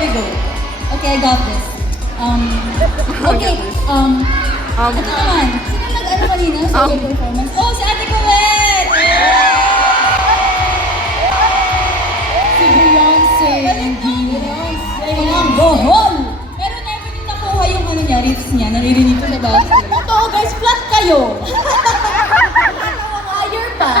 we go. Okay, I got this. Okay, ito naman. Sino nag-ano kanina sa your performance? Oh, si Ate Coet! Si Beyonce. Ang bohol! Pero never din nakuha yung ano niya, riffs niya. Naririnig ko sa backstage. Totoo guys, flat kayo! Higher pa.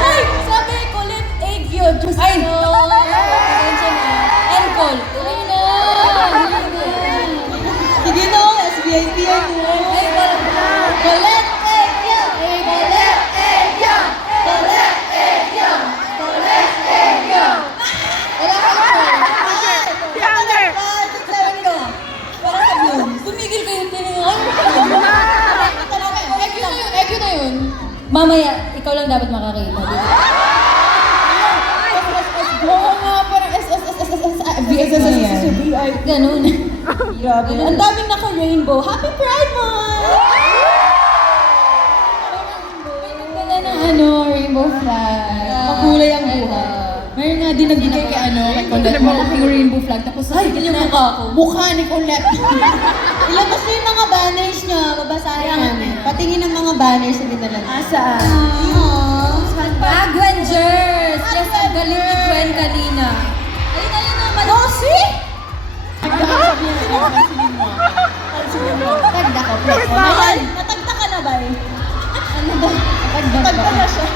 Ay, sabi kulit egg yun. Diyos ko. Pasensya na. Encol. Tuloy na. Sige na, SBIP yan. Ay, kulit egg yun. Kulit egg yun. Kulit egg yun. Kulit egg yun. Wala ka na. Parang sabi yun. Tumigil kayo. Egg yun na yun. Mamaya, ikaw lang dapat makakita. Oo nga, parang ganun. Grabe. Ang daming naka-rainbow. Happy Pride Month! May ng ano, rainbow flag. Makulay ang buhay. Meron nga din nagbigay kay kay Colette, malaking rainbow flag. Tapos ay, ganyan yung mukha ko. Mukha ni Colette. Ilabas niyo yung mga banners niyo, babasahin namin. Patingin ng mga banners na dinala niyo. Saan? Gwengers! Yes, ang galing ni Gwen kanina. Ayun naman. Rosie? Tagda ko, please. Natagda ka na ba eh? Ano ba? Tagda na siya.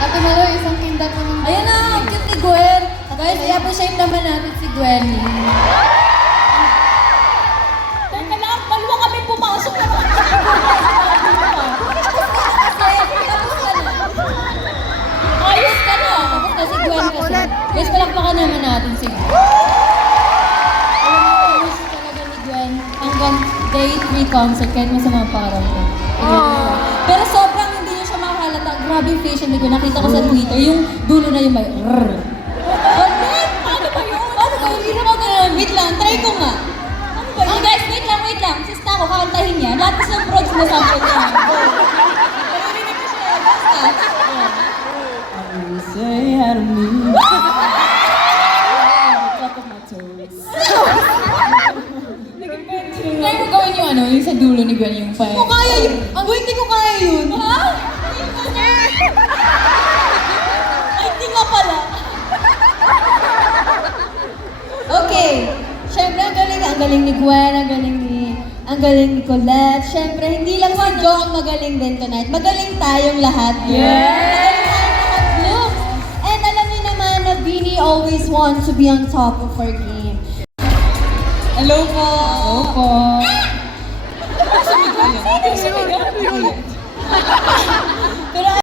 Ate Malo, isang kindat naman. Ayun na, ang cute ni Gwen. Guys, i-appreciate naman natin si Gwen. Teka lang, dalawa kami pumasok na mga ayos ka na. Tapos na si Gwen kasi. Guys, palakpakan naman natin si Gwen. Alam mo, miss talaga ni Gwen hanggang day 3 concert kahit masama ang pakiramdam. Pero sobrang hindi niya siya makahalata. Grabe yung facial ni Gwen. Nakita ko sa Twitter, yung dulo na yung may rrrr. Paano ba yun? Paano ba yun? Hirap ako na. Wait lang, try ko nga. Ano ba yun? Guys, wait lang. Sista ko, kakantahin niya. Lahat kasi ng prods na sample niya. Naririnig ko siya. Basta. Say hi to me. Top of my toes. Try mo gawin yung sa dulo ni Gwen yung fire. Hindi ko kaya yun. Hindi ko kaya yun. Ha? Ay, hindi nga pala. Okay. Siyempre, ang galing ni Gwen, ang galing ni Colette. Siyempre, hindi lang si Jo ang magaling din tonight. Magaling tayong lahat. Magaling tayong lahat, look. And alam niyo naman na Beanie always wants to be on top of her game. Hello po. Hello po. Sumigaw. Sumigaw.